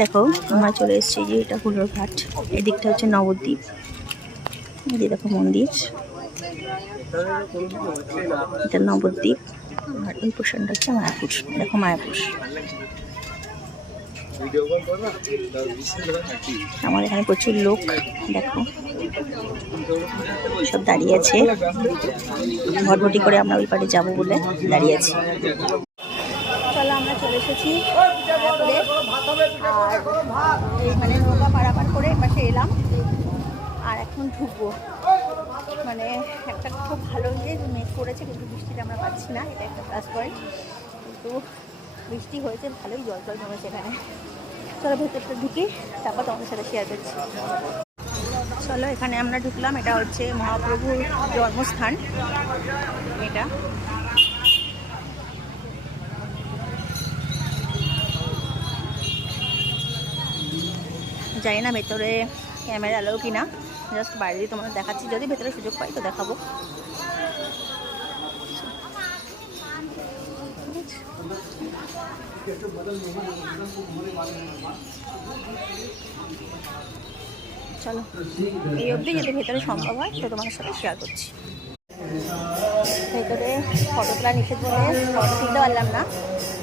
দেখো আমরা চলে এসেছি, যে এটা হুলোর ঘাট, এদিকটা হচ্ছে নবদ্বীপ। যে দেখো মন্দির, এটা নবদ্বীপ, আর এই পোর্শনটা হচ্ছে মায়াপুর। দেখো মায়াপুর। আমার এখানে প্রচুর লোক, দেখো সব দাঁড়িয়ে আছে, ভটভটি করে আমরা ওই পারে যাবো বলে দাঁড়িয়ে আছি। চলো আমরা চলে এসেছি মায়াপুরে, আর মানে নৌকা পারাপার করে এপাশে এলাম, আর এখন ঢুকবো। মানে একটা খুব ভালো যে মেঘ করেছে, কিন্তু বৃষ্টিটা আমরা পাচ্ছি না, এটা একটা প্লাস পয়েন্ট। কিন্তু বৃষ্টি হয়েছে ভালোই, জল জল জমেছে এখানে। চলো ভেতরটা ঢুকি, তারপর তোমাদের সাথে শেয়ার করছি। চলো এখানে আমরা ঢুকলাম, এটা হচ্ছে মহাপ্রভুর জন্মস্থান। এটা জানি না ভেতরে ক্যামেরা এলো কি না, জাস্ট বাইরে দিয়ে তোমাদের দেখাচ্ছি, যদি ভেতরে সুযোগ পাই তো দেখাবো। চলো এই অবধি, যদি ভেতরে সম্ভব হয় তো তোমাদের সাথে শেয়ার করছি। ভেতরে ফটো তোলা নিষেধ বলে ফটো তুলতে পারলাম না,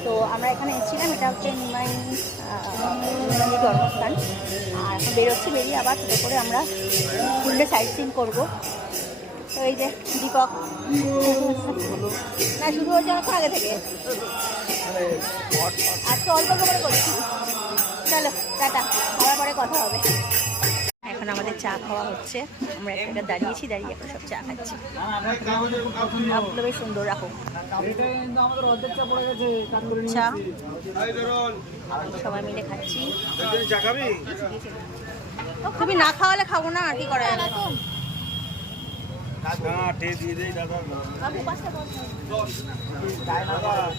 তো আমরা এখানে এসেছিলাম, এটা হচ্ছে নিমাই জন্মস্থান। আর এখন বেরোচ্ছি, বেরিয়ে আবার ছোটো করে আমরা ঘুরলে সাইট সিন করবো। তো এই যে দীপক না, শুরু হচ্ছে অনেকক্ষণ আগে থেকে, আজকে অল্প করে করছি। চলো টাটা, খাওয়ার পরে কথা হবে। এখন আমাদের চা খাওয়া হচ্ছে, আমরা এক জায়গায় দাঁড়িয়েছি, দাঁড়িয়ে এখন সব চা খাচ্ছি। কাপগুলো বেশ সুন্দর, রাখো চা, সবাই মিলে খাচ্ছি। তুমি না খাওয়ালে খাবো না, আর কি করা যাবে।